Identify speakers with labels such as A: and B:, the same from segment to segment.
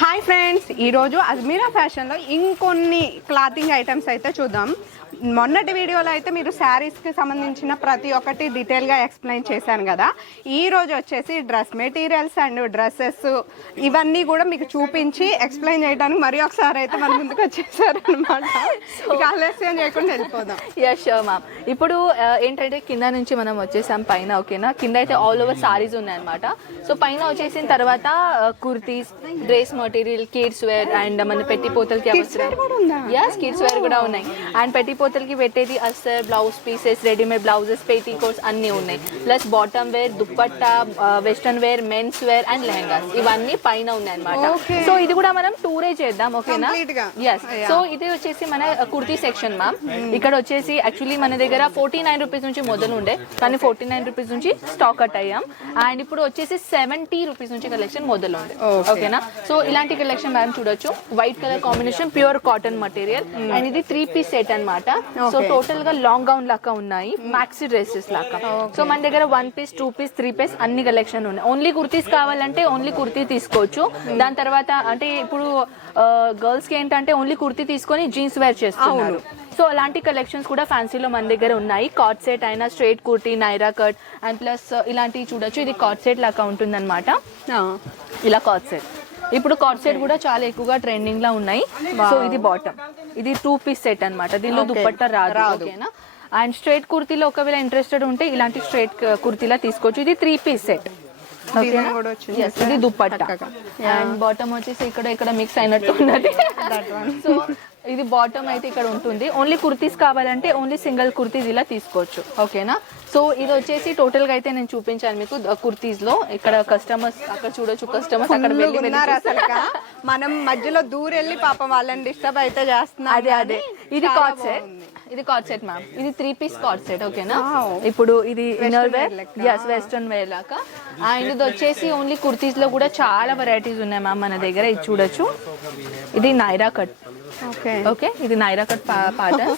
A: Hi friends ఈరోజు అజ్మీరా ఫ్యాషన్లో ఇంకొన్ని క్లాతింగ్ ఐటమ్స్ అయితే చూద్దాం. మొన్నటి వీడియోలో అయితే మీరు శారీస్కి సంబంధించిన ప్రతి ఒక్కటి డీటెయిల్గా ఎక్స్ప్లెయిన్ చేశాను కదా. ఈ రోజు వచ్చేసి డ్రెస్ మెటీరియల్స్ అండ్ డ్రెస్సెస్ ఇవన్నీ కూడా మీకు చూపించి ఎక్స్ప్లెయిన్ చేయడానికి మరి ఒకసారి అయితే మన ముందుకు వచ్చేసారు అనమాట ఇక ఆలస్యం చేయకుండా వెళ్ళిపోదాం.
B: యస్ షూర్ మ్యామ్ ఇప్పుడు ఆ, ఏంటంటే కింద నుంచి మనం వచ్చేసాం పైన ఓకేనా? కింద అయితే ఆల్ ఓవర్ సారీస్ ఉన్నాయన్నమాట. సో పైన వచ్చేసిన తర్వాత kurtis dress material kids wear and మన పెట్టిపోతలకి అవసరం? యస్ కిడ్స్ వేర్ కూడా ఉన్నాయి. అండ్ పెట్టిపోతలకి పెట్టేది అస్సర్ blouse pieces readymade blouses petticoats అన్ని ఉన్నాయి. Plus bottom wear dupatta western wear men's wear and lehengas ఇవన్నీ పైన ఉన్నాయి అనమాట. సో ఇది కూడా మనం టూరే చేద్దాం ఓకేనా. ఎస్ సో ఇది వచ్చేసి మన కుర్తీ సెక్షన్ మ్యామ్ ఇక్కడ వచ్చేసి యాక్చువల్లీ మన దగ్గర ఫోర్టీ నైన్ రూపీస్ నుంచి మొదలు ఉండే. కానీ ఫోర్టీ నైన్ రూపీస్ నుంచి స్టాక్ కట్ అయ్యాం. అండ్ ఇప్పుడు వచ్చేసి సెవెంటీ రూపీస్ నుంచి కలెక్షన్ మొదలు ఉంది
A: Okay.
B: ఓకేనా? సో ఇలాంటి కలెక్షన్ మ్యామ్ చూడొచ్చు. White colour combination pure cotton material and ఇది త్రీ పీస్ సెట్ అన్నమాట. సో. టోటల్గా లాంగ్ గౌన్ లాగా ఉన్నాయి. మ్యాక్సీ డ్రెస్సెస్ లాగా. సో మన దగ్గర one piece two piece three piece అన్ని కలెక్షన్ ఉన్నాయి. ఓన్లీ కుర్తీస్ కావాలంటే ఓన్లీ కుర్తీ తీసుకోవచ్చు. దాని తర్వాత అంటే ఇప్పుడు గర్ల్స్కి ఏంటంటే ఓన్లీ కుర్తీ తీసుకొని జీన్స్ వేర్ చేస్తున్నారు. సో అలాంటి కలెక్షన్స్ కూడా ఫ్యాన్సీలో మన దగ్గర ఉన్నాయి. కాట్ సెట్ అయినా straight kurti Naira cut and plus ఇలాంటివి చూడొచ్చు. ఇది కాట్ సెట్ లాగా ఉంటుందన్నమాట. ఇలా కాట్ సెట్ ఇప్పుడు కాట్ సెట్ కూడా చాలా ఎక్కువగా ట్రెండింగ్లో ఉన్నాయి. సో ఇది బాటమ్ ఇది టూ పీస్ సెట్ అన్నమాట. దీనిలో. దుప్పట్ట రాదు. అండ్ స్ట్రైట్ కుర్తీలో ఒకవేళ ఇంట్రెస్టెడ్ ఉంటే ఇలాంటి స్ట్రైట్ కుర్తీలా తీసుకోవచ్చు. ఇది త్రీ పీస్ సెట్. ఇది దుప్పట్ట. అండ్ బాటమ్ వచ్చేసి ఇక్కడ ఇక్కడ మిక్స్ అయినట్టు ఉన్నది. సో ఇది బాటమ్ అయితే ఇక్కడ ఉంటుంది. ఓన్లీ కుర్తీస్ కావాలంటే ఓన్లీ సింగిల్ కుర్తీస్ ఇలా తీసుకోవచ్చు. ఓకేనా? సో ఇది వచ్చేసి టోటల్గా అయితే నేను చూపించాను మీకు కుర్తీస్లో. ఇక్కడ కస్టమర్స్ అక్కడ చూడొచ్చు కస్టమర్స్ అక్కడ వెళ్ళి
A: అసలు మనం మధ్యలో దూరెళ్ళి పాపం వాళ్ళని డిస్టర్బ్ అయితే చేస్తున్నారు
B: అదే అదే. ఇది కాట్ సెట్. ఇది కాట్ సెట్ మ్యామ్ ఇది త్రీ పీస్ కాట్ సెట్ ఓకేనా. ఇప్పుడు ఇది inner
A: wear.
B: Yes western wear లాగా. అండ్ ఇది వచ్చేసి ఓన్లీ కుర్తీస్లో కూడా చాలా వెరైటీస్ ఉన్నాయి మ్యామ్ మన దగ్గర. ఇది చూడొచ్చు. ఇది నైరా కట్.
A: ఓకే
B: ఓకే ఇది నైరా కట్ ప్యాటర్న్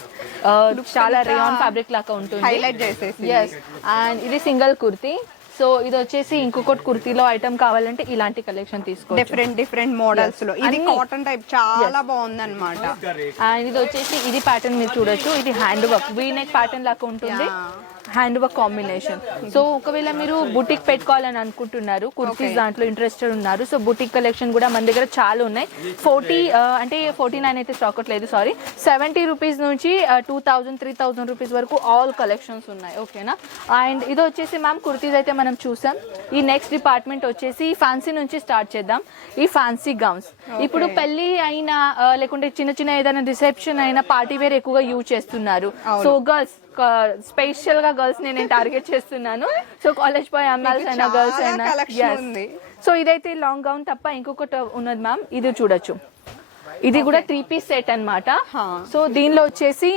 B: చాలా రేయాన్ ఫ్యాబ్రిక్ లాగా ఉంటుంది.
A: హైలైట్ చేసేసి
B: ఎస్ అండ్ ఇది సింగిల్ కుర్తీ సో ఇది వచ్చేసి ఇంకొకటి కుర్తీలో ఐటమ్ కావాలంటే ఇలాంటి కలెక్షన్ తీసుకోవచ్చు.
A: డిఫరెంట్ డిఫరెంట్ మోడల్స్లో. ఇది. కాటన్ టైప్ చాలా బాగుంది అనమాట
B: అండ్ ఇది వచ్చేసి ఇది ప్యాటర్న్ మీరు చూడొచ్చు. ఇది hand work V neck pattern లాగా ఉంటుంది. హ్యాండ్ వర్క్ కాంబినేషన్ సో ఒకవేళ మీరు బుటిక్ పెట్టుకోవాలని అనుకుంటున్నారు కుర్తీస్ దాంట్లో ఇంట్రెస్టెడ్ ఉన్నారు సో బుటిక్ కలెక్షన్ కూడా మన దగ్గర చాలా ఉన్నాయి. ఫోర్టీ అంటే ఫోర్టీ నైన్ అయితే స్టాక్ లేదు సారీ సెవెంటీ రూపీస్ నుంచి two thousand three thousand rupees వరకు ఆల్ కలెక్షన్స్ ఉన్నాయి ఓకేనా అండ్ ఇది వచ్చేసి మ్యామ్ కుర్తీస్ అయితే మనం చూసాం. ఈ నెక్స్ట్ డిపార్ట్మెంట్ వచ్చేసి ఫ్యాన్సీ నుంచి స్టార్ట్ చేద్దాం. ఈ ఫ్యాన్సీ గౌన్స్ ఇప్పుడు పెళ్ళి అయినా ఆ, లేకుంటే చిన్న చిన్న ఏదైనా రిసెప్షన్ అయినా పార్టీ వేర్ ఎక్కువగా యూజ్ చేస్తున్నారు. సో గర్ల్స్ స్పెషల్గా గర్ల్స్ నేను టార్గెట్ చేస్తున్నాను. సో కాలేజ్ బాయ్ అమ్మాయిస్ అయినా. గర్ల్స్ అయినా. సో ఇదైతే లాంగ్ గౌన్ తప్ప ఇంకొకటి ఉన్నది మ్యామ్ ఇది చూడొచ్చు. ఇది కూడా త్రీ పీస్ సెట్ అన్నమాట.
A: హా.
B: సో దీనిలో వచ్చేసి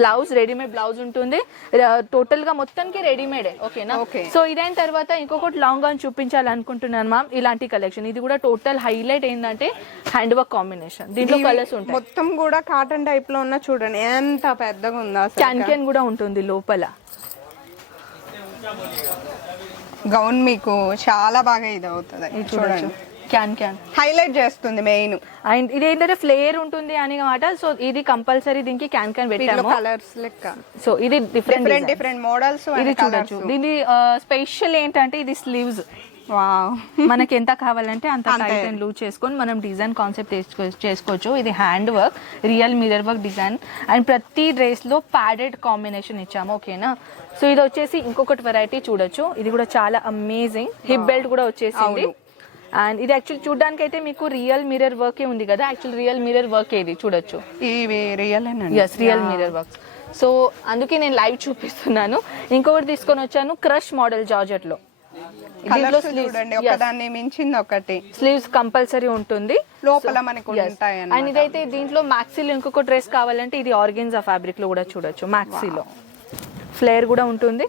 B: బ్లౌజ్ రెడీమేడ్ బ్లౌజ్ ఉంటుంది. టోటల్గా మొత్తానికి రెడీమేడ్ ఓకేనా. సో ఇదైన తర్వాత ఇంకొకటి లాంగ్ గౌన్ చూపించాలనుకుంటున్నాను మ్యామ్ ఇలాంటి కలెక్షన్ ఇది కూడా టోటల్ హైలైట్ ఏంటంటే హ్యాండ్ వర్క్ కాంబినేషన్ దీంట్లో కలర్స్ ఉంటాయి.
A: మొత్తం కూడా కాటన్ టైప్లో ఉన్న చూడండి ఎంత పెద్దగా ఉందా
B: క్యాన్ కూడా ఉంటుంది లోపల.
A: గౌన్ మీకు చాలా బాగా ఇది అవుతుంది చూడండి.
B: క్యాన్ క్యాన్
A: హైలైట్ చేస్తుంది మెయిన్
B: అండ్ ఇది ఏంటంటే ఫ్లేర్ ఉంటుంది అని మాట. సో ఇది కంపల్సరీ దీనికి క్యాన్ క్యాన్ పెట్టాము.
A: కలర్స్ లెక్క.
B: సో ఇది డిఫరెంట్
A: డిఫరెంట్ డిఫరెంట్ మోడల్స్
B: ఇది చూడొచ్చు. దీని స్పెషల్ ఏంటంటే ఇది స్లీవ్స్
A: వావ్
B: మనకి ఎంత కావాలంటే అంత. టైట్ అండ్ లూజ్ చేసుకొని మనం డిజైన్ కాన్సెప్ట్ చేసుకోవచ్చు. ఇది hand work real mirror work design and ప్రతి డ్రెస్లో ప్యాడెడ్ కాంబినేషన్ ఇచ్చాము ఓకేనా సో ఇది వచ్చేసి ఇంకొకటి వెరైటీ చూడొచ్చు. ఇది కూడా చాలా అమేజింగ్ హిప్ బెల్ట్ కూడా వచ్చేసింది. అండ్ ఇది యాక్చువల్ చూడడానికి అయితే మీకు రియల్ మిరర్ వర్క్ ఉంది కదా యాక్చువల్ రియల్ మిరర్ వర్క్ ఇది చూడొచ్చు.
A: ఇవి
B: real yes real mirror so అందుకే నేను లైవ్ చూపిస్తున్నాను. ఇంకొకటి తీసుకొని వచ్చాను క్రష్ మోడల్ జార్జెట్లో.
A: చూడండి. ఒకదాన్ని మించింది ఒకటి.
B: స్లీవ్స్ కంపల్సరీ ఉంటుంది.
A: లోపల మనకు
B: అండ్. ఇదైతే దీంట్లో మ్యాక్సీలో ఇంకొక డ్రెస్ కావాలంటే ఇది ఆర్గెన్జా ఫ్యాబ్రిక్లో కూడా చూడొచ్చు మ్యాక్సీలో ఫ్లేర్ కూడా ఉంటుంది.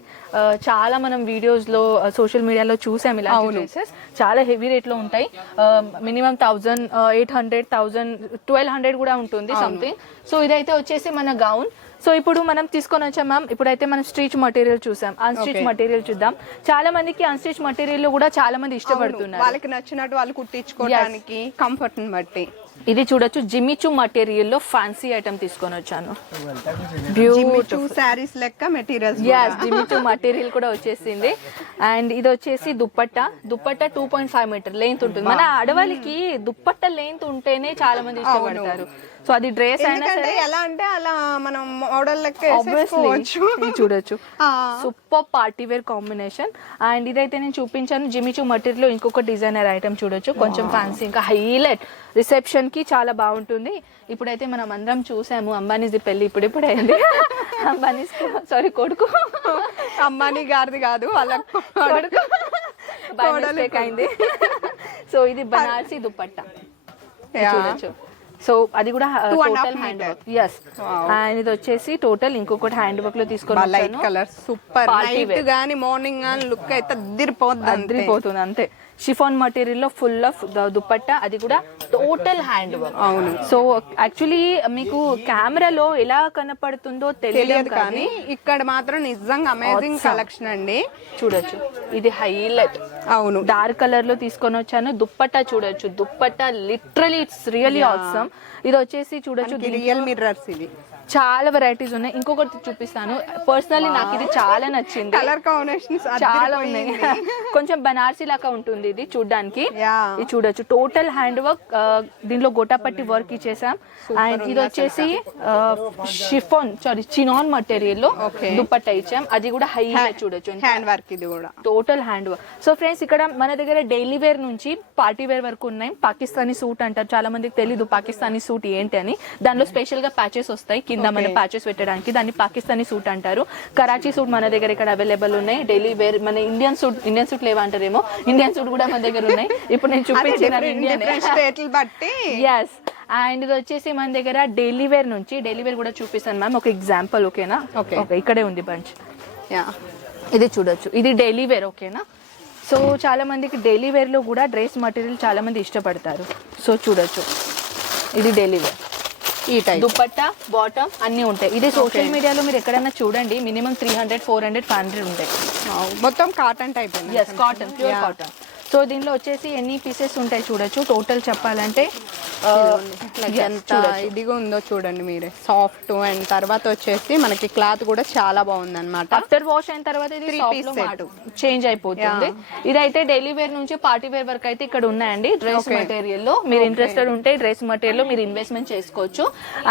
B: చాలా మనం వీడియోస్లో సోషల్ మీడియాలో చూసాం ఇలా డ్రెస్సెస్ చాలా హెవీ రేట్లో ఉంటాయి. Minimum thousand eight hundred thousand twelve hundred కూడా ఉంటుంది సంథింగ్ సో ఇదైతే వచ్చేసి మన గౌన్ సో ఇప్పుడు మనం తీసుకొని వచ్చాం మ్యామ్ ఇప్పుడైతే మనం స్టిచ్ మటీరియల్ చూసాం. అన్స్టిచ్. మటీరియల్ చూద్దాం. చాలా మందికి అన్స్టిచ్ మటీరియల్ కూడా చాలా మంది ఇష్టపడుతున్నారు.
A: వాళ్ళకి నచ్చినట్టు వాళ్ళు కుట్టించుకోవడానికి కంఫర్ట్ బట్టి.
B: ఇది చూడొచ్చు. జిమిచు మటీరియల్లో ఫ్యాన్సీ ఐటమ్ తీసుకొని వచ్చాను.
A: లెక్క మెటీరియల్స్
B: ఎస్ జిమిచు మటీరియల్ కూడా వచ్చేసింది. అండ్ ఇది వచ్చేసి dupatta. Dupatta two point five metre length ఉంటుంది. మన ఆడవాళ్ళకి దుప్పట్ట లెంత్ ఉంటేనే చాలా మంది ఇష్టపడతారు. సో అది డ్రెస్ అయినా సరే
A: ఎలా అంటే అలా మనం మోడల్ లెక్క
B: చూడొచ్చు. Super party wear combination and ఇదైతే నేను చూపించాను. జిమిచు మటీరియల్లో ఇంకొక డిజైనర్ ఐటమ్ చూడొచ్చు. కొంచెం ఫ్యాన్సీ ఇంకా హైలైట్ రిసెప్షన్కి చాలా బాగుంటుంది. ఇప్పుడైతే మనం అందరం చూసాము అంబానీది పెళ్ళి ఇప్పుడు ఇప్పుడు అయింది? అంబానీ సారీ కొడుకు.
A: అంబానీ గారిది కాదు వాళ్ళ
B: కొడుకు. అయింది. సో ఇది బనారసి దుప్పట్ట. చూడొచ్చు. సో అది కూడా total
A: hand.
B: Work yes and ఇది వచ్చేసి టోటల్ ఇంకొకటి హ్యాండ్ వర్క్లో తీసుకొని
A: లైట్ కలర్ సూపర్ నైట్. గానీ మార్నింగ్ గానీ లుక్ అయితే అద్దరిపోద్ది అంతే.
B: అదిరిపోతుంది అంతే. షిఫాన్ మటీరియల్లో ఫుల్ ఆఫ్ దుప్పట్ట అది కూడా టోటల్ హ్యాండ్ వర్క్
A: అవును.
B: సో యాక్చువల్లీ మీకు కెమెరాలో ఎలా కనపడుతుందో తెలియదు కానీ
A: ఇక్కడ మాత్రం నిజంగా అమేజింగ్. కలెక్షన్ అండి.
B: చూడొచ్చు. ఇది హైలైట్.
A: అవును.
B: డార్క్ కలర్లో తీసుకొని వచ్చాను. దుప్పట్టా చూడొచ్చు. Dupatta literally it's really awesome ఇది వచ్చేసి చూడొచ్చు
A: రియల్ మిర్రర్స్ ఇవి.
B: చాలా వెరైటీస్ ఉన్నాయి. ఇంకొకటి చూపిస్తాను. పర్సనల్లీ నాకు ఇది చాలా నచ్చింది.
A: కలర్ కాంబినేషన్స్
B: చాలా ఉన్నాయి. కొంచెం బనార్సీ లాగా ఉంటుంది ఇది చూడడానికి. ఇది చూడొచ్చు. టోటల్ హ్యాండ్ వర్క్ దీంట్లో గోటాపట్టి వర్క్ ఇచ్చేసాం. అండ్ ఇది వచ్చేసి షిఫాన్ సారీ చినాన్
A: మటీరియల్లో.
B: దుప్పట్టా ఇచ్చాం. అది కూడా హై చూడొచ్చు.
A: హ్యాండ్ వర్క్ ఇది కూడా.
B: Total hand work so friends ఇక్కడ మన దగ్గర డైలీ వేర్ నుంచి పార్టీ వేర్ వరకు ఉన్నాయి. పాకిస్తానీ సూట్ అంటారు. చాలా మందికి తెలీదు పాకిస్తానీ సూట్ ఏంటి అని. దానిలో స్పెషల్గా ప్యాచెస్ వస్తాయి. కింద మన ప్యాచెస్ పెట్టడానికి దాన్ని పాకిస్తానీ సూట్ అంటారు. కరాచీ సూట్ మన దగ్గర ఇక్కడ అవైలబుల్ ఉన్నాయి. డైలీ వేర్ మన ఇండియన్ సూట్ ఇండియన్ సూట్ లేవా అంటారేమో ఇండియన్ సూట్ కూడా మన దగ్గర ఉన్నాయి. ఇప్పుడు నేను చూపించిన ఇండియన్
A: బట్టి.
B: ఎస్ అండ్ ఇది వచ్చేసి మన దగ్గర డైలీ వేర్ నుంచి డైలీ వేర్ కూడా చూపిస్తాను మ్యామ్. ఒక ఎగ్జాంపుల్ ఓకేనా. ఓకే. ఇక్కడే ఉంది బంచ్.
A: యా.
B: ఇది చూడొచ్చు. ఇది డైలీ వేర్ ఓకేనా? సో చాలా మందికి డైలీ వేర్లో కూడా డ్రెస్ మటీరియల్ చాలా మంది ఇష్టపడతారు. సో చూడొచ్చు. ఇది డైలీ వేర్.
A: ఈ టైప్
B: దుపట్టా బాటమ్ అన్ని ఉంటాయి. ఇది సోషల్ మీడియాలో మీరు ఎక్కడైనా చూడండి minimum three hundred four hundred five hundred ఉంటాయి.
A: మొత్తం cotton
B: type cotton pure cotton so దీనిలో వచ్చేసి ఎన్ని పీసెస్ ఉంటాయి చూడొచ్చు. టోటల్ చెప్పాలంటే
A: ఎంత. ఇదిగా ఉందో చూడండి మీరే. సాఫ్ట్ అండ్ తర్వాత వచ్చేసి మనకి క్లాత్ కూడా చాలా బాగుంది అనమాట
B: ఆఫ్టర్ వాష్ అయిన తర్వాత ఇది. చేంజ్ అయిపోతుంది. ఇదైతే డైలీ వేర్ నుంచి పార్టీ వేర్ వరకు అయితే ఇక్కడ ఉన్నాయండి. డ్రెస్. మెటీరియల్లో. మీరు ఇంట్రెస్టెడ్ ఉంటే డ్రెస్ మెటీరియల్లో మీరు ఇన్వెస్ట్మెంట్ చేసుకోవచ్చు.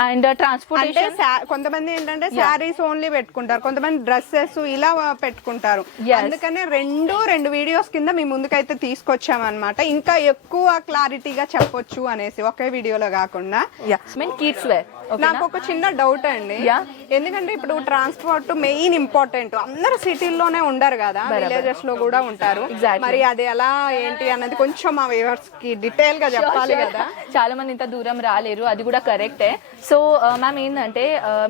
B: అండ్
A: అంటే
B: ట్రాన్స్పోర్టేషన్
A: కొంతమంది ఏంటంటే శారీస్ ఓన్లీ పెట్టుకుంటారు. కొంతమంది డ్రెస్సెస్ ఇలా పెట్టుకుంటారు. అందుకనే రెండు రెండు వీడియోస్ కింద మీ ముందుకైతే తీసుకొచ్చామన్నమాట. ఇంకా ఎక్కువ క్లారిటీగా చెప్పొచ్చు అనేసి ఒకే వీడియోలో కాకుండా.
B: కిడ్స్ వేర్
A: నాకు ఒక చిన్న డౌట్ అండి. ఎందుకంటే ఇప్పుడు ట్రాన్స్పోర్ట్ మెయిన్ ఇంపార్టెంట్ అందరు సిటీల్లోనే ఉండరు కదా విలేజెస్లో కూడా ఉంటారు. మరి అది ఎలా ఏంటి అన్నది కొంచెం మా వ్యూవర్స్కి డీటెయిల్గా చెప్పాలి కదా.
B: చాలా మంది ఇంత దూరం రాలేరు అది కూడా కరెక్టే సో మ్యామ్ ఏంటంటే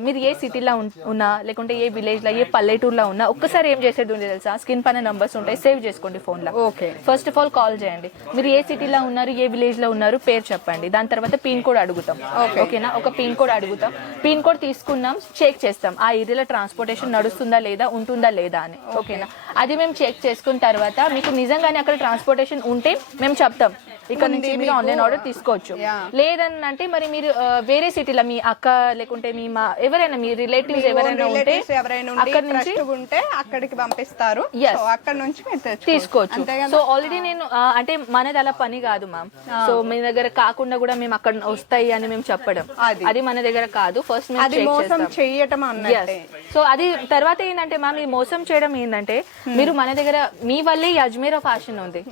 B: మీరు ఏ సిటీలో ఉన్నా లేకుంటే ఏ విలేజ్లో ఏ పల్లెటూరులో ఉన్నా ఒక్కసారి ఏం చేసేది ఉంది తెలుసా? స్క్రీన్ పైన నంబర్స్ ఉంటాయి సేవ్ చేసుకోండి ఫోన్లో.
A: Okay
B: first of all call చేయండి. మీరు ఏ సిటీలో ఉన్నారు ఏ విలేజ్లో ఉన్నారు పేరు చెప్పండి. దాని తర్వాత పిన్ కోడ్ అడుగుతాం. ఓకేనా ఒక పిన్ కోడ్ అడుగుతాం. పిన్ కోడ్ తీసుకున్నాం చెక్ చేస్తాం. ఆ ఏరియాలో ట్రాన్స్పోర్టేషన్ నడుస్తుందా లేదా ఉంటుందా లేదా అని. ఓకేనా? అది మేము చెక్ చేసుకున్న తర్వాత మీకు నిజంగానే అక్కడ ట్రాన్స్పోర్టేషన్ ఉంటే మేము చెప్తాం. ఇక్కడ నుంచి మీరు ఆన్లైన్ ఆర్డర్ తీసుకోవచ్చు.
A: Yeah.
B: లేదనంటే మరి మీరు వేరే సిటీలో మీ అక్క లేకుంటే మీ మా ఎవరైనా మీ రిలేటివ్స్ ఎవరైనా ఉంటే అక్కడ నుంచి
A: ఉంటే అక్కడికి పంపిస్తారు. అక్కడ నుంచి.
B: తీసుకోవచ్చు. సో ఆల్రెడీ నేను అంటే మనది అలా పని కాదు మ్యామ్ సో మీ దగ్గర కాకుండా కూడా మేము అక్కడ వస్తాయి అని మేము చెప్పడం.
A: అది.
B: మన దగ్గర కాదు. ఫస్ట్
A: అది మోసం అన్నట్టే.
B: సో అది తర్వాత ఏంటంటే మ్యామ్ ఈ మోసం చేయడం ఏంటంటే మీరు మన దగ్గర మీ వల్లే ఈ అజ్మీరా ఫ్యాషన్ ఉంది.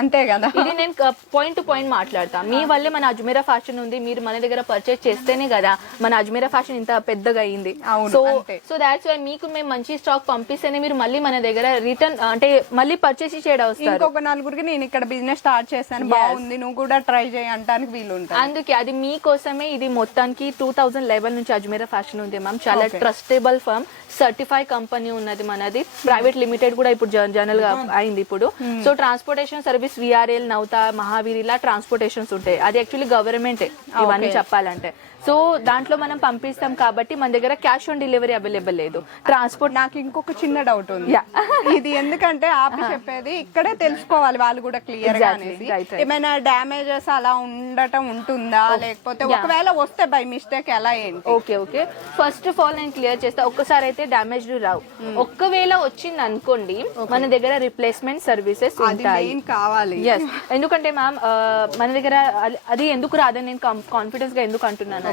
A: అంతే కదా.
B: ఇది నేను పాయింట్ టు పాయింట్ మాట్లాడతా. మీ వల్లే మన అజ్మీరా ఫ్యాషన్ ఉంది మీరు మన దగ్గర పర్చేస్ చేస్తేనే కదా మన అజ్మీరా ఫ్యాషన్ ఇంత పెద్దగా అయింది. సో. సో దాట్స్ వై మీకు మేము మంచి స్టాక్ పంపిస్తేనే మీరు మళ్ళీ మన దగ్గర రిటర్న్ అంటే మళ్ళీ పర్చేస్ చేయడం వస్తారు?
A: ఇంకొక నలుగురికి నేను ఇక్కడ బిజినెస్ స్టార్ట్ చేశాను బాగుంది నువ్వు కూడా ట్రై చేయి అంటానికి వీలు ఉంటుంది
B: అందుకే అది మీకోసమే ఇది మొత్తానికి టూ థౌజండ్ లెవెన్ నుంచి అజ్మీరా ఫ్యాషన్ ఉంది మ్యామ్ చాలా. ట్రస్టబుల్ ఫర్మ్ సర్టిఫై కంపెనీ ఉన్నది మనది. ప్రైవేట్ లిమిటెడ్ కూడా ఇప్పుడు జనరల్గా అయింది ఇప్పుడు. So transportation service service VRL Navata Mahaveer ఇలా ట్రాన్స్పోర్టేషన్స్ ఉంటాయి. అది యాక్చువల్లీ గవర్నమెంటే ఇవన్నీ చెప్పాలంటే. సో దాంట్లో మనం పంపిస్తాం కాబట్టి మన దగ్గర క్యాష్ ఆన్ డెలివరీ అవైలబుల్ లేదు. ట్రాన్స్పోర్ట్
A: నాకు ఇంకొక చిన్న డౌట్ ఉంది. ఇది ఎందుకంటే ఆపి చెప్పేది ఇక్కడే తెలుసుకోవాలి వాళ్ళు కూడా
B: క్లియర్గా.
A: అనేసి. ఏమైనా డ్యామేజెస్ అలా ఉండటం ఉంటుందా? లేకపోతే ఒకవేళ వస్తే బై మిస్టేక్ ఎలా ఏంటి?
B: Okay okay first of all నేను క్లియర్ చేస్తా. ఒక్కసారి అయితే డ్యామేజ్ రావు. ఒక్కవేళ వచ్చింది అనుకోండి మన దగ్గర రిప్లేస్మెంట్ సర్వీసెస్ ఉంటాయి.
A: కావాలి.
B: ఎస్ ఎందుకంటే మ్యామ్ మన దగ్గర అది- ఎందుకు రాదని నేను కాన్ఫిడెన్స్గా ఎందుకు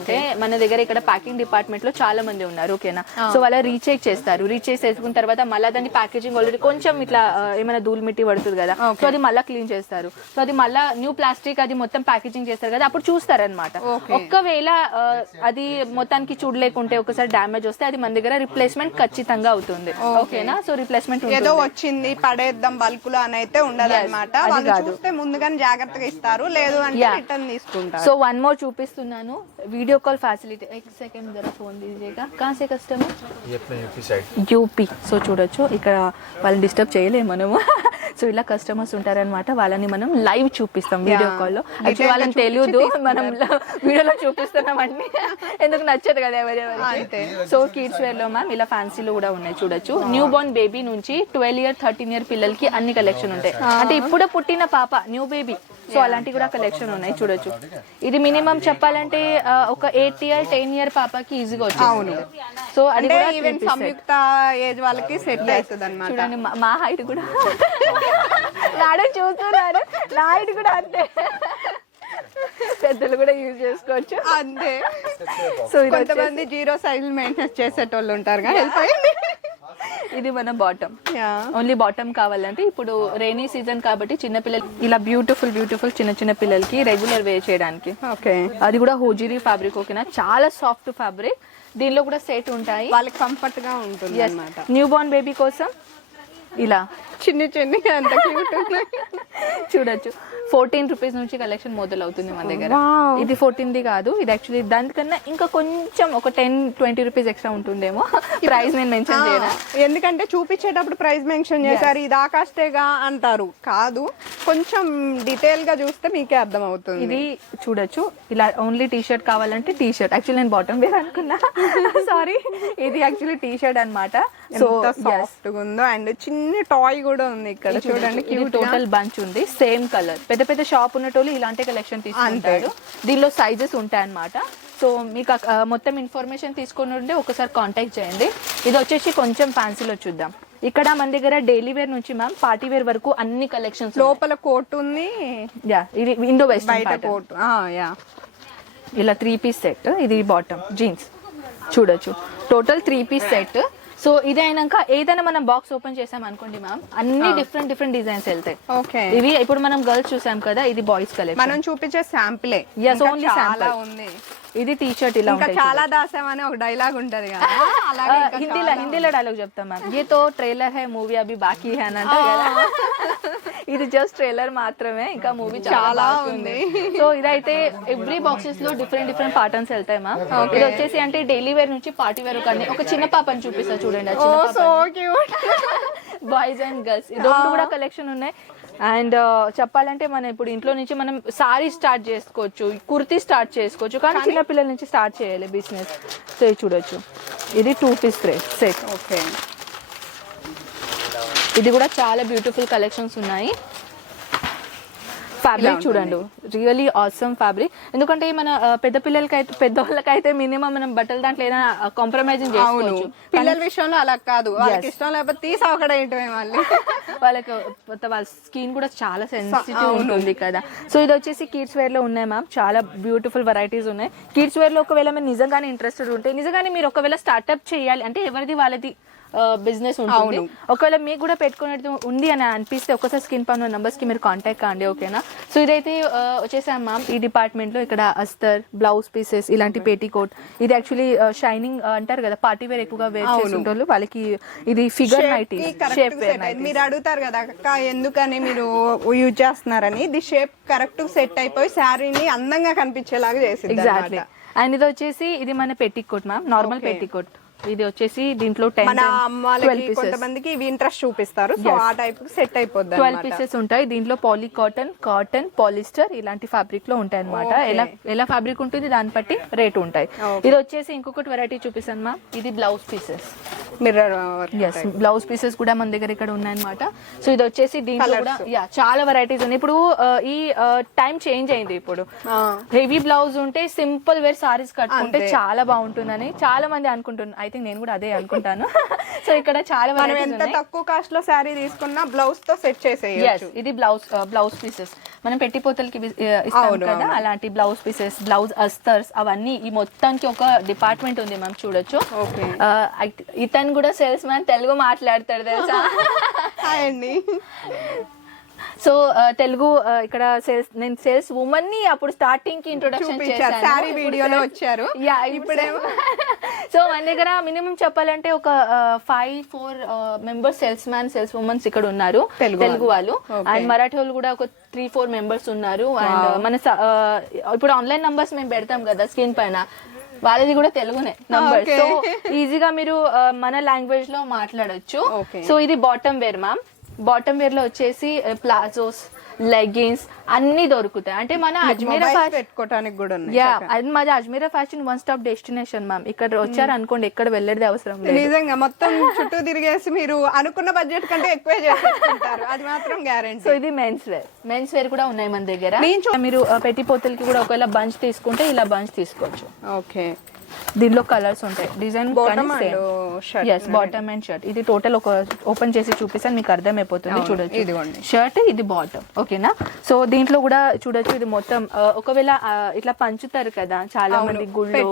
B: అంటున్నానంటే మన దగ్గర ఇక్కడ ప్యాకింగ్ డిపార్ట్మెంట్లో చాలా మంది ఉన్నారు ఓకేనా సో వాళ్ళ రీచెక్ చేస్తారు. రీచెక్ చేసుకున్న తర్వాత మళ్ళీ దాన్ని ప్యాకేజింగ్ ఆల్రెడీ కొంచెం ఇట్లా ఏమైనా ధూళి మిట్టి పడుతుంది కదా? సో అది మళ్ళీ క్లీన్ చేస్తారు. సో అది మళ్ళీ న్యూ ప్లాస్టిక్ అది మొత్తం ప్యాకేజింగ్ చేస్తారు కదా? అప్పుడు చూస్తారు అనమాట ఒక్కవేళ అది మొత్తానికి చూడలేకుంటే ఒకసారి డ్యామేజ్ వస్తే అది మన దగ్గర రిప్లేస్మెంట్ ఖచ్చితంగా అవుతుంది. ఓకేనా సో రిప్లేస్మెంట్
A: ఏదో వచ్చింది పడేద్దాం బల్కులో అని అయితే ఉండదు అనమాట. చూస్తే ముందుగానే జాగ్రత్తగా ఇస్తారు లేదు అంటే. రిటర్న్ తీసుకుంటారు.
B: సో వన్ మోర్ చూపిస్తున్నాను. వీడియో కాల్ ఫెసిలిటీ एक सेकंड जरा फोन दीजिएगा कहाँ से कस्टमर
C: ये अपने यूपी साइड
B: యూపీ సో చూడొచ్చు ఇక్కడ వాళ్ళని డిస్టర్బ్ చేయలేము మనము సో ఇలా కస్టమర్స్ ఉంటారనమాట వాళ్ళని మనం లైవ్ చూపిస్తాం వీడియో
A: Yeah.
B: కాల్లో
A: Detail
B: యాక్చువల్లీ
A: గా
B: వాళ్ళని
A: చూపించి
B: తెలియదు
A: తీసుకుంటారు.
B: మనం వీడియోలో చూపిస్తున్నామండి ఎందుకు నచ్చదు కదా
A: అంతే.
B: ఎవరెవరికి సో కిడ్స్ వేర్ లో మ్యామ్ ఇలా ఫ్యాన్సీలో కూడా ఉన్నాయి చూడొచ్చు న్యూ బోర్న్ బేబీ నుంచి ట్వెల్వ్ ఇయర్ థర్టీన్ ఇయర్ పిల్లలకి అన్ని కలెక్షన్ ఉంటాయి అంటే ఇప్పుడే పుట్టిన పాప న్యూ బేబీ సో అలాంటివి కూడా కలెక్షన్ ఉన్నాయి చూడొచ్చు. ఇది మినిమం చెప్పాలంటే ఒక ఎయిట్ ఇయర్ టెన్ ఇయర్ పాపకి ఈజీగా వచ్చింది. సో అది
A: అంటే
B: కూడా
A: ఈవెన్. సంయుక్త ఏజ్ వాళ్ళకి సెట్ అవుతుంది అనమాట
B: చూడండి మా- హైట్ కూడా. మేడం చూస్తున్నారు. నా హైట్ కూడా అంతే. పెద్దలు కూడా యూజ్ చేసుకోవచ్చు.
A: అంతే.
B: సో
A: కొంతమంది జీరో సైజ్ మెయింటెనెన్స్ చేసేటోళ్ళు ఉంటారు అయ్యింది
B: ఇది మన బాటమ్. ఓన్లీ బాటమ్ కావాలంటే ఇప్పుడు రైనీ సీజన్ కాబట్టి చిన్న పిల్లలు ఇలా బ్యూటిఫుల్ బ్యూటిఫుల్ చిన్న చిన్న పిల్లలకి రెగ్యులర్ వే చేయడానికి.
A: ఓకే
B: అది కూడా హోజీరీ ఫ్యాబ్రిక్ ఓకేనా చాలా సాఫ్ట్ ఫ్యాబ్రిక్ దీనిలో కూడా సెట్ ఉంటాయి.
A: వాళ్ళకి కంఫర్ట్గా ఉంటుంది
B: న్యూ బోర్న్ బేబీ కోసం ఇలా.
A: చిన్ని చిన్ని అంత క్యూట్
B: చూడొచ్చు. ఫోర్టీన్ రూపీస్ నుంచి కలెక్షన్ మొదలవుతుంది మన దగ్గర. ఇది ఫోర్టీన్ ది కాదు. ఇది యాక్చువల్లీ దానికన్నా ఇంకా కొంచెం ఒక టెన్ ట్వంటీ రూపీస్ ఎక్స్ట్రా ఉంటుందేమో. ప్రైస్ నేను మెన్షన్ చేయను.
A: ఎందుకంటే చూపించేటప్పుడు ప్రైస్ మెన్షన్ చేశారు. ఇది ఆకాష్టేగా అంటారు. కాదు. కొంచెం డీటెయిల్గా చూస్తే మీకే అర్థం అవుతుంది
B: ఇది చూడొచ్చు. ఇలా ఓన్లీ టీ షర్ట్ కావాలంటే టీ షర్ట్ యాక్చువల్లీ నేను బాటమ్ వేర్ అనుకున్నా. సారీ ఇది యాక్చువల్లీ టీ షర్ట్ అనమాట సో
A: సాఫ్ట్ ఉందో అండ్ చిన్న టాయ్ కూడా ఉంది ఇక్కడ. చూడండి
B: టోటల్ బంచ్ ఉంది. Same colour. పెద్ద పెద్ద షాప్ ఉన్నటోళ్ళు ఇలాంటి కలెక్షన్ తీసుకుంటారు. దీనిలో సైజెస్ ఉంటాయి అన్నమాట. సో మీకు మొత్తం ఇన్ఫర్మేషన్ తీసుకొని ఉంటే ఒకసారి కాంటాక్ట్ చేయండి. ఇది వచ్చేసి కొంచెం ఫ్యాన్సీలో చూద్దాం. ఇక్కడ మన దగ్గర డైలీ వేర్ నుంచి మ్యామ్ పార్టీ వేర్ వరకు అన్ని కలెక్షన్స్
A: లోపల కోట్ ఉంది.
B: యా ఇది ఇండో వెస్ట్
A: బయట కోట్ యా.
B: ఇలా త్రీ పీస్ సెట్ ఇది బాటమ్ జీన్స్ చూడొచ్చు total three piece set so ఇది అయినాక ఏదైనా మనం బాక్స్ ఓపెన్ చేసాం అనుకోండి మ్యామ్ అన్ని డిఫరెంట్ డిఫరెంట్ డిజైన్స్ వెళ్తాయి.
A: ఓకే.
B: ఇవి ఇప్పుడు మనం గర్ల్స్ చూసాం కదా ఇది బాయ్స్ కలెక్షన్
A: మనం చూపించే శాంపులే చాలా
B: sample.
A: ఉంది.
B: ఇది టీ షర్ట్ ఇలా
A: ఇంకా చాలా దాసామని ఒక డైలాగ్ ఉంటది కదా.
B: హిందీలో హిందీలో డైలాగ్ చెప్తాం మ్యామ్తో ట్రైలర్ హై మూవీ అభి బాకీ హై అని అంటారు కదా. ఇది జస్ట్ ట్రైలర్ మాత్రమే ఇంకా మూవీ చాలా ఉంది. సో ఇదైతే ఎవ్రీ బాక్సెస్లో డిఫరెంట్ డిఫరెంట్ పాటర్న్స్ వెళ్తాయి మ్యామ్ ఇది వచ్చేసి అంటే డైలీ వేర్ నుంచి పార్టీ వేర్ కానీ ఒక చిన్న పాపని చూపిస్తా చూడండి బాయ్స్ అండ్ గర్ల్స్ రెండు కూడా కలెక్షన్ ఉన్నాయి. అండ్ చెప్పాలంటే మనం ఇప్పుడు ఇంట్లో నుంచి మనం సారీ స్టార్ట్ చేసుకోవచ్చు కుర్తీ స్టార్ట్ చేసుకోవచ్చు కానీ చిన్న పిల్లల నుంచి స్టార్ట్ చేయాలి బిజినెస్. సో ఇది చూడొచ్చు. ఇది టూ పీస్ సెట్.
A: ఓకే.
B: ఇది కూడా చాలా బ్యూటిఫుల్ కలెక్షన్స్ ఉన్నాయి. ఫ్యాబ్రిక్ చూడండి. రియలీ ఆసమ్ ఫ్యాబ్రిక్ ఎందుకంటే మన పెద్ద పిల్లలకి అయితే పెద్దవాళ్ళకైతే మినిమం మనం బట్టల దాంట్లో ఏదైనా కాంప్రమైజింగ్ చేసుకోవచ్చు.
A: పిల్లల విషయంలో అలా కాదు. వాళ్ళకి ఇష్టం లేకపోతే తీసి ఒకటే ఏంటమే మళ్ళీ
B: వాళ్ళకి కొత్త వాళ్ళ స్కిన్ కూడా చాలా సెన్సిటివ్ ఉంటుంది కదా. సో ఇది వచ్చేసి కిడ్స్ వేర్లో ఉన్నాయి మ్యామ్ చాలా బ్యూటిఫుల్ వెరైటీస్ ఉన్నాయి. కిడ్స్ వేర్లో ఒకవేళ మీరు నిజంగానే ఇంట్రెస్టెడ్ ఉంటే నిజంగానే మీరు ఒకవేళ స్టార్ట్అప్ చేయాలి అంటే ఎవరిది వాళ్ళది? బిజినెస్ ఉంటుంది. ఒకవేళ మీకు కూడా పెట్టుకునేది ఉంది అని అనిపిస్తే ఒకసారి స్కిన్ పన్ను నంబర్స్కి మీరు కాంటాక్ట్ కాండి ఓకేనా సో ఇదైతే వచ్చేసాం మ్యామ్ ఈ డిపార్ట్మెంట్లో ఇక్కడ అస్తర్ బ్లౌజ్ పీసెస్ ఇలాంటి పేటీ కోట్ ఇది యాక్చువల్లీ షైనింగ్ అంటారు కదా పార్టీ వేర్ ఎక్కువగా వేర్ చేస్తుంటారు వాళ్ళకి ఇది ఫిగర్ నైటీ షేప్
A: మీరు అడుగుతారు కదా అక్క ఎందుకని మీరు యూజ్ చేస్తున్నారని? ఇది షేప్ కరెక్ట్ సెట్ అయిపోయి శారీని అందంగా కనిపించేలాగా చేసింది
B: ఎగ్జాక్ట్లీ అండ్ ఇది వచ్చేసి ఇది మన petticoat ma'am normal petticoat ఇది వచ్చేసి దీంట్లో టెన్
A: మన కొంతమందికి ఇవి ఇంట్రెస్ట్ చూపిస్తారు. సో ఆ టైప్ సెట్ అయిపోద్ది
B: ట్వెల్వ్ పీసెస్ ఉంటాయి. దీంట్లో పాలీ కాటన్ కాటన్ పాలిస్టర్ ఇలాంటి ఫ్యాబ్రిక్లో ఉంటాయి అనమాట ఎలా ఎలా ఫ్యాబ్రిక్ ఉంటుంది దాన్ని బట్టి రేట్ ఉంటాయి. ఇది వచ్చేసి ఇంకొకటి వెరైటీ చూపిస్తాను మా ఇది blouse pieces
A: mirror
B: yes blouse pieces కూడా మన దగ్గర ఇక్కడ ఉన్నాయన్నమాట. సో ఇది వచ్చేసి దీంట్లో కూడా యా చాలా వెరైటీస్ ఉన్నాయి. ఇప్పుడు ఈ టైం చేంజ్ అయింది ఇప్పుడు. హెవీ బ్లౌజ్ ఉంటే సింపుల్ వేర్ సారీస్ కట్టుకుంటే చాలా బాగుంటుందని చాలా మంది అనుకుంటున్నారు. థింక్ నేను కూడా అదే అనుకుంటాను. సో ఇక్కడ చాలా
A: మనం ఎంత తక్కువ కాస్ట్లో శారీ తీసుకున్నా బ్లౌజ్తో సెట్ చేసేయచ్చు.
B: ఇది బ్లౌజ్ బ్లౌజ్ పీసెస్ మనం పెట్టిపోతలకి ఆ, ఇస్తాం కదా అలాంటి బ్లౌజ్ పీసెస్ బ్లౌజ్ అస్తర్స్ అవన్నీ ఈ మొత్తానికి ఒక డిపార్ట్మెంట్ ఉంది మనం చూడొచ్చు. ఐ- ఇతను కూడా సేల్స్ మ్యాన్ తెలుగు మాట్లాడతాడు తెలుసా?
A: అండి
B: సో ఆ, తెలుగు ఆ, ఇక్కడ సేల్స్ నేను సేల్స్ ఉమెన్ని అప్పుడు స్టార్టింగ్కి ఇంట్రొడక్షన్
A: శారీ వీడియోలో వచ్చారు.
B: యా ఇప్పుడేమో సో మన దగ్గర మినిమం చెప్పాలంటే ఒక five four members sales man sales womens ఇక్కడ ఉన్నారు.
A: తెలుగు
B: వాళ్ళు. అండ్ మరాఠీ వాళ్ళు కూడా ఒక త్రీ ఫోర్ మెంబర్స్ ఉన్నారు. అండ్ మన స- ఆ, ఇప్పుడు ఆన్లైన్ నంబర్స్ మేము పెడతాం కదా స్క్రీన్ పైన. వాళ్ళది కూడా తెలుగునే నంబర్. సో ఈజీగా మీరు మన లాంగ్వేజ్లో మాట్లాడొచ్చు. సో ఇది బాటమ్ వేర్ మ్యామ్ బాటమ్ వేర్లో వచ్చేసి ప్లాజోస్ లెగ్గిన్స్ అన్ని దొరుకుతాయి. అంటే మన అజ్మీరా ఫ్యాషన్
A: పెట్టుకోవడానికి కూడా ఉన్నాయి
B: యా అది మాది Ajmeera fashion one stop destination ma'am ఇక్కడ వచ్చారు అనుకోండి ఎక్కడ వెళ్ళేది అవసరం లేదు.
A: నిజంగా మొత్తం చుట్టూ తిరిగేసి మీరు అనుకున్న బడ్జెట్ కంటే ఎక్కువే అది మాత్రం గ్యారెంటీ
B: సో ఇది మెన్స్ వేర్ మెన్స్ వేర్ కూడా ఉన్నాయి మన దగ్గర. మీరు పెట్టిపోతలకి కూడా ఒకవేళ బంచ్ తీసుకుంటే ఇలా బంచ్ తీసుకోవచ్చు.
A: ఓకే
B: దీనిలో కలర్స్ ఉంటాయి. Design
A: bottom and shirt
B: yes bottom and shirt ఇది టోటల్ ఒక ఓపెన్ చేసి చూపిస్తాను మీకు అర్థమైపోతుంది. చూడొచ్చు.
A: ఇదిగోండి.
B: షర్ట్ ఇది బాటమ్ ఓకేనా? సో దీంట్లో కూడా చూడొచ్చు ఇది మొత్తం. ఒకవేళ ఇట్లా పంచుతారు కదా చాలా మంది గుళ్ళు.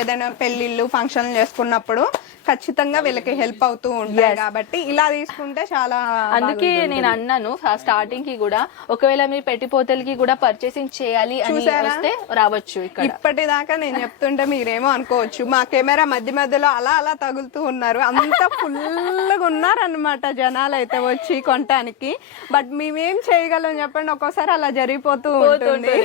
A: ఏదైనా పెళ్ళిళ్ళు ఫంక్షన్ చేసుకున్నప్పుడు ఖచ్చితంగా వీళ్ళకి హెల్ప్ అవుతూ ఉంటాయి కాబట్టి ఇలా తీసుకుంటే చాలా
B: అందుకే నేను అన్నాను స్టార్టింగ్కి కూడా. ఒకవేళ మీరు పెట్టిపోతలకి కూడా పర్చేసింగ్ చేయాలి అని వస్తే రావచ్చు ఇక్కడ.
A: ఇప్పటిదాకా నేను చెప్తుంటే మీరేమో అనుకోవచ్చు. మా కెమెరా మధ్య మధ్యలో అలా అలా తగులుతూ ఉన్నారు. అంత ఫుల్గా ఉన్నారనమాట జనాలు అయితే వచ్చి కొనటానికి. బట్ మేమేం చేయగలం చెప్పండి? ఒక్కోసారి అలా జరిగిపోతూ ఉంటుంది.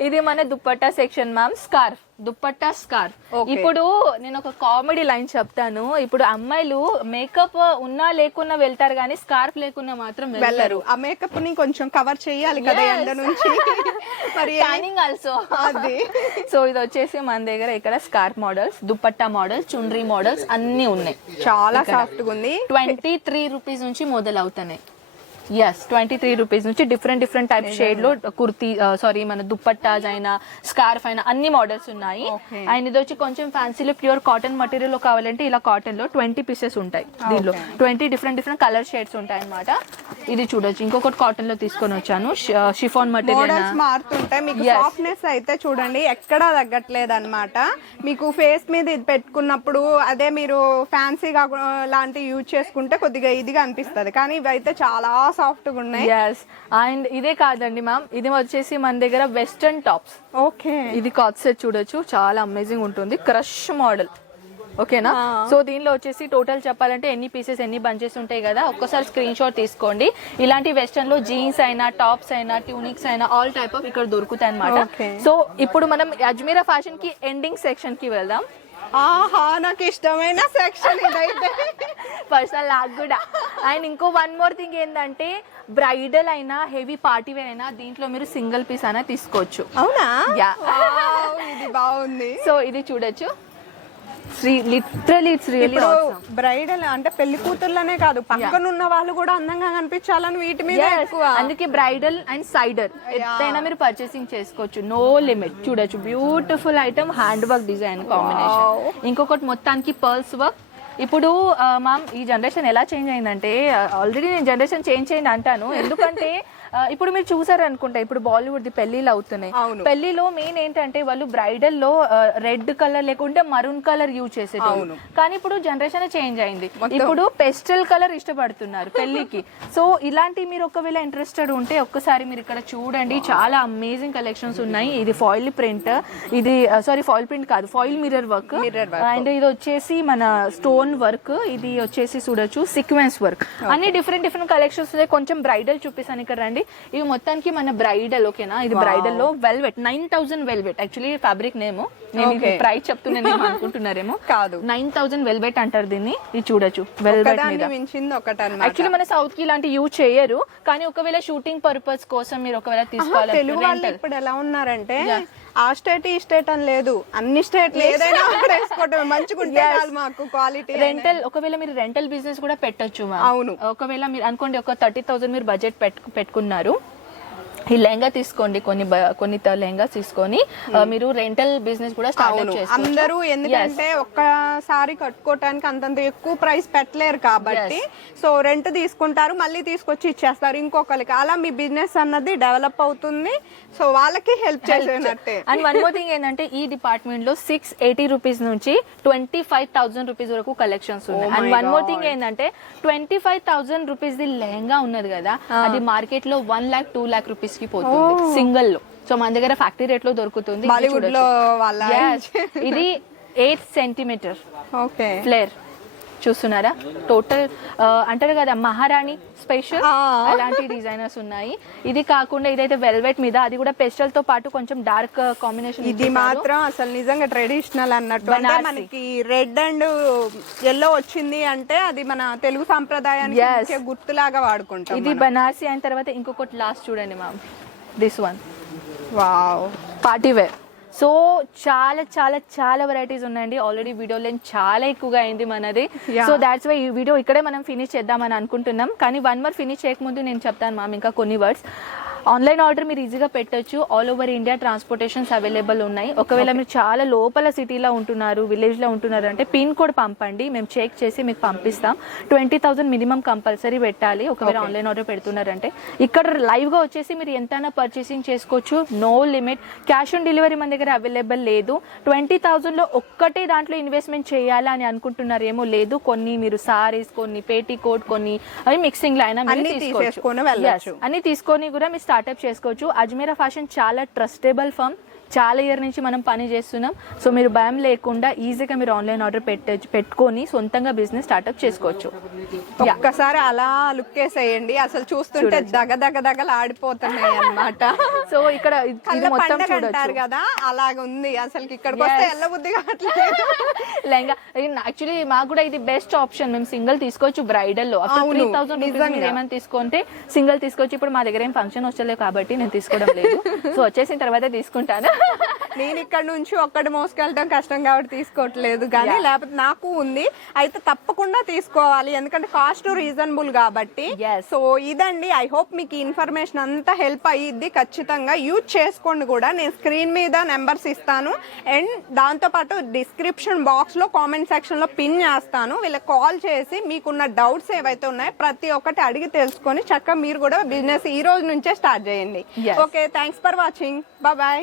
B: ఇది మన dupatta section ma'am. Scarf. Dupatta scarf. ఇప్పుడు నేను ఒక కామెడీ లైన్ చెప్తాను. ఇప్పుడు అమ్మాయిలు మేకప్ ఉన్నా లేకున్నా వెళ్తారు కానీ స్కార్ఫ్ లేకున్నా మాత్రం వెళ్ళరు.
A: ఆ మేకప్ని కొంచెం కవర్ చేయాలి కదా ఎండ నుంచి. మరి
B: ట్యానింగ్ ఆల్సో
A: అది.
B: సో ఇది వచ్చేసి మన దగ్గర ఇక్కడ scarf models dupatta models chunri models అన్ని ఉన్నాయి.
A: చాలా సాఫ్ట్గా ఉంది.
B: ట్వంటీ త్రీ రూపీస్ నుంచి మొదలవుతున్నాయి ఎస్ ట్వంటీ త్రీ రూపీస్ నుంచి డిఫరెంట్ డిఫరెంట్ టైప్ షేడ్లో కుర్తీ సారీ మన దుప్పట్టాస్ అయినా స్కార్ఫ్ అయినా అన్ని మోడల్స్ ఉన్నాయి. అండ్ ఇది వచ్చి కొంచెం ఫ్యాన్సీలో ప్యూర్ కాటన్ మెటీరియల్లో కావాలంటే ఇలా కాటన్లో ట్వంటీ పీసెస్ ఉంటాయి దీనిలో. Twenty different different colour shades ఉంటాయి అన్నమాట. ఇది చూడొచ్చు. ఇంకొకటి కాటన్లో తీసుకొని వచ్చాను. షిఫాన్ మెటీరియల్
A: మోడల్స్ మారుతుంటాయి. మీకు సాఫ్ట్నెస్ అయితే చూడండి ఎక్కడా తగ్గట్లేదు అనమాట మీకు ఫేస్ మీద ఇది పెట్టుకున్నప్పుడు అదే మీరు ఫ్యాన్సీగా లాంటి యూజ్ చేసుకుంటే కొద్దిగా ఇదిగా అనిపిస్తది. కానీ ఇవి అయితే చాలా సాఫ్ట్గా ఉన్నాయి
B: ఎస్ అండ్ ఇదే కాదండి మ్యామ్ ఇది వచ్చేసి మన దగ్గర వెస్టర్న్ టాప్స్
A: ఓకే.
B: ఇది కాట్ సెట్ చూడొచ్చు. చాలా అమేజింగ్ ఉంటుంది. క్రష్ మోడల్ ఓకేనా సో దీనిలో వచ్చేసి టోటల్ చెప్పాలంటే ఎన్ని పీసెస్ ఎన్ని బంచెస్ ఉంటాయి కదా? ఒక్కసారి స్క్రీన్ షాట్ తీసుకోండి. ఇలాంటి వెస్టర్న్లో జీన్స్ అయినా టాప్స్ అయినా ట్యూనిక్స్ అయినా ఆల్ టైప్ ఆఫ్ ఇక్కడ దొరుకుతాయి అనమాట. సో ఇప్పుడు మనం అజ్మీరా ఫ్యాషన్కి ఎండింగ్ సెక్షన్కి వెళ్దాం.
A: ఆహా నాకు ఇష్టమైన సెక్షన్ ఇదైతే.
B: పర్సనల్ నాకు కూడా. అండ్ ఇంకో వన్ మోర్ థింగ్ ఏంటంటే బ్రైడల్ అయినా హెవీ పార్టీ వేర్ అయినా దీంట్లో మీరు సింగిల్ పీస్ అయినా తీసుకోవచ్చు.
A: అవునా? ఇది బాగుంది.
B: సో ఇది చూడొచ్చు. లిటరలీ ఇట్స్ రియల్లీ
A: ఇప్పుడు బ్రైడల్ అంటే పెళ్ళి కూతుర్లనే కాదు పక్కన ఉన్న వాళ్ళు కూడా అందంగా కనిపించాలని వీటి మీద ఎక్కువ.
B: అందుకే బ్రైడల్ అండ్ సైడర్ ఎంతైనా మీరు పర్చేసింగ్ చేసుకోవచ్చు. నో లిమిట్ చూడొచ్చు. Beautiful item hand work design combination ఇంకొకటి మొత్తానికి పర్ల్స్ వర్క్ ఇప్పుడు మామ్ ఈ జనరేషన్ ఎలా చేంజ్ అయిందంటే ఆల్రెడీ నేను జనరేషన్ చేంజ్ చేయండి అంటాను. ఎందుకంటే ఇప్పుడు మీరు చూసారు అనుకుంటా ఇప్పుడు బాలీవుడ్ ది పెళ్ళిళ్ళు అవుతున్నాయి. పెళ్ళిలో మెయిన్ ఏంటంటే వాళ్ళు బ్రైడల్లో రెడ్ కలర్ లేకుంటే మరూన్ కలర్ యూజ్ చేసేటోళ్ళు. కానీ ఇప్పుడు జనరేషన్ చేంజ్ అయింది. ఇప్పుడు పెస్టల్ కలర్ ఇష్టపడుతున్నారు పెళ్ళికి సో ఇలాంటి మీరు ఒకవేళ ఇంట్రెస్టెడ్ ఉంటే ఒక్కసారి మీరు ఇక్కడ చూడండి. చాలా అమేజింగ్ కలెక్షన్స్ ఉన్నాయి. ఇది ఫాయిల్ ప్రింట్ ఇది సారీ ఫాయిల్ ప్రింట్ కాదు ఫాయిల్ మిర్రర్ వర్క్. అండ్ ఇది వచ్చేసి మన స్టోన్ వర్క్ ఇది వచ్చేసి చూడొచ్చు సీక్వెన్స్ వర్క్ అన్ని డిఫరెంట్ డిఫరెంట్ కలెక్షన్స్ కొంచెం బ్రైడల్ చూపిస్తాను ఇక్కడ రండి. చూడండి. ఇవి మొత్తానికి మన బ్రైడల్ ఓకేనా? ఇది బ్రైడల్లో velvet nine thousand velvet. Actually fabric name. నేను. ప్రైస్ చెప్తున్నాను అనుకుంటున్నారేమో.
A: కాదు.
B: నైన్ థౌసండ్ వెల్వెట్ అంటారు దీన్ని. ఇది చూడొచ్చు. వెల్వెట్ యాక్చువల్లీ మన సౌత్కి ఇలాంటి యూజ్ చేయరు. కానీ ఒకవేళ షూటింగ్ పర్పస్ కోసం మీరు ఒకవేళ
A: తెలుగు వాళ్ళు
B: తీసుకోవాలి
A: ఇప్పుడు ఎలా ఉన్నారంటే ఆ స్టేట్ ఈ స్టేట్ అని లేదు. అన్ని స్టేట్లు ఏదైనా చాలు మాకు క్వాలిటీ
B: రెంటల్ ఒకవేళ మీరు రెంటల్ బిజినెస్ కూడా పెట్టొచ్చు
A: అవును.
B: ఒకవేళ మీరు అనుకోండి ఒక థర్టీ థౌసండ్ మీరు బడ్జెట్ పెట్టు పెట్టుకున్నారు. ఈ లెహంగా తీసుకోండి కొన్ని కొన్ని లెహంగా తీసుకొని మీరు రెంటల్ బిజినెస్ కూడా స్టార్ట్
A: అందరూ ఎందుకంటే ఒక్కసారి కట్టుకోవటానికి అంతంత ఎక్కువ ప్రైస్ పెట్టలేరు కాబట్టి సో రెంట్ తీసుకుంటారు మళ్ళీ తీసుకొచ్చి ఇచ్చేస్తారు. ఇంకొకరికి అలా మీ బిజినెస్ అన్నది డెవలప్ అవుతుంది. సో వాళ్ళకి హెల్ప్ చేసేనట్టే.
B: అండ్ వన్ మోర్ థింగ్ ఏంటంటే ఈ డిపార్ట్మెంట్లో సిక్స్ ఎయిటీ రూపీస్ నుంచి ట్వంటీ ఫైవ్ థౌసండ్ రూపీస్ వరకు కలెక్షన్స్ ఉన్నాయి. అండ్ వన్ మోర్ థింగ్ ఏంటంటే twenty five thousand rupees the lehenga ఉన్నది కదా అది మార్కెట్లో one lakh two lakh rupees కి పోతుంది. సింగిల్లో. సో మన దగ్గర ఫ్యాక్టరీ రేట్లో దొరుకుతుంది. ఇది
A: బాలీవుడ్లో
B: చూడొచ్చు.
A: వాళ్ళ
B: Yes. ఇది ఎయిట్ సెంటీమీటర్
A: ఓకే
B: ఫ్లేర్ చూస్తున్నారా? టోటల్ అంటారు కదా మహారాణి స్పెషల్. అలాంటి డిజైనర్స్ ఉన్నాయి. ఇది కాకుండా ఇదైతే వెల్వెట్ మీద అది కూడా పెస్టల్తో పాటు కొంచెం డార్క్ కాంబినేషన్
A: ఇది మాత్రం అసలు నిజంగా ట్రెడిషనల్ అన్నట్టు. అంటే. మనకి రెడ్ అండ్ ఎల్లో వచ్చింది అంటే అది మన తెలుగు సాంప్రదాయానికి గుర్తులాగా వాడుకుంటాం
B: ఇది బనారసి అయిన తర్వాత ఇంకొకటి లాస్ట్ చూడండి ma'am this one
A: wow
B: party wear so చాలా చాలా చాలా వెరైటీస్ ఉన్నాయండి. ఆల్రెడీ వీడియో లెంత్ చాలా ఎక్కువగా అయింది మనది. సో దాట్స్ వై ఈ వీడియో ఇక్కడే మనం ఫినిష్ చేద్దామని అనుకుంటున్నాం. కానీ వన్ మర్ ఫినిష్ చేయకముందు నేను చెప్తాను మ్యామ్ ఇంకా కొన్ని వర్డ్స్ ఆన్లైన్ ఆర్డర్ మీరు ఈజీగా పెట్టొచ్చు. All over India transportations available ఉన్నాయి. ఒకవేళ మీరు చాలా లోపల సిటీలో ఉంటున్నారు విలేజ్లో ఉంటున్నారు అంటే పిన్ కోడ్ పంపండి. మేము చెక్ చేసి మీకు పంపిస్తాం. ట్వంటీ థౌసండ్ మినిమం కంపల్సరీ పెట్టాలి. ఒకవేళ ఆన్లైన్ ఆర్డర్ పెడుతున్నారంటే. ఇక్కడ లైవ్గా వచ్చేసి మీరు ఎంతైనా పర్చేసింగ్ చేసుకోవచ్చు. No limit cash on delivery మన దగ్గర అవైలబుల్ లేదు. ట్వంటీ థౌసండ్లో ఒక్కటే దాంట్లో ఇన్వెస్ట్మెంట్ చేయాలా అని అనుకుంటున్నారేమో లేదు. కొన్ని మీరు సారీస్ కొన్ని పేటీ కోట్ కొన్ని అవి మిక్సింగ్లో అయినా
A: అన్ని
B: తీసుకొని కూడా మీరు స్టార్ట్అప్ చేసుకోవచ్చు. అజ్మీరా ఫ్యాషన్ చాలా ట్రస్టబుల్ ఫర్మ్ చాలా ఇయర్ నుంచి మనం పని చేస్తున్నాం. సో మీరు భయం లేకుండా ఈజీగా మీరు ఆన్లైన్ ఆర్డర్ పెట్టచ్చు పెట్టుకొని సొంతంగా బిజినెస్ స్టార్ట్అప్ చేసుకోవచ్చు.
A: ఒక్కసారి అలా లుక్ వేసేయండి అసలు చూస్తుంటే దగ దగ దగలు ఆడిపోతున్నాయి అన్నమాట.
B: సో ఇక్కడ మొత్తం చూడొచ్చు.
A: కదా అలాగ ఉంది అసలు ఇక్కడికి వస్తే. వెళ్ళబుద్ధి కావట్లేదు.
B: లెహంగా. యాక్చువల్లీ మాకు కూడా ఇది బెస్ట్ ఆప్షన్ మేము సింగిల్ తీసుకోవచ్చు
A: బ్రైడల్లో.
B: త్రీ థౌసండ్
A: నిజంగా.
B: ఏమైనా తీసుకుంటే సింగిల్ తీసుకోవచ్చు ఇప్పుడు మా దగ్గర ఏం ఫంక్షన్ వచ్చలేదు కాబట్టి నేను తీసుకోవడం లేదు. సో వచ్చేసిన తర్వాత తీసుకుంటాను.
A: నేను ఇక్కడ నుంచి ఒక్కటి మోసుకెళ్ళడం కష్టం కాబట్టి తీసుకోవట్లేదు. కానీ లేకపోతే నాకు ఉంది. అయితే తప్పకుండా తీసుకోవాలి. ఎందుకంటే కాస్ట్ రీజనబుల్ కాబట్టి. సో ఇదండి. ఐ హోప్ మీకు ఇన్ఫర్మేషన్ అంతా హెల్ప్ అయ్యిద్ది. ఖచ్చితంగా యూజ్ చేసుకోండి కూడా. నేను స్క్రీన్ మీద నెంబర్స్ ఇస్తాను. అండ్ దాంతోపాటు డిస్క్రిప్షన్ బాక్స్లో కామెంట్ సెక్షన్లో పిన్ చేస్తాను. వీళ్ళకి కాల్ చేసి మీకున్న డౌట్స్ ఏవైతే ఉన్నాయో ప్రతి ఒక్కటి అడిగి తెలుసుకొని చక్కగా మీరు కూడా బిజినెస్ ఈ రోజు నుంచే స్టార్ట్ చేయండి. Okay thanks for watching bye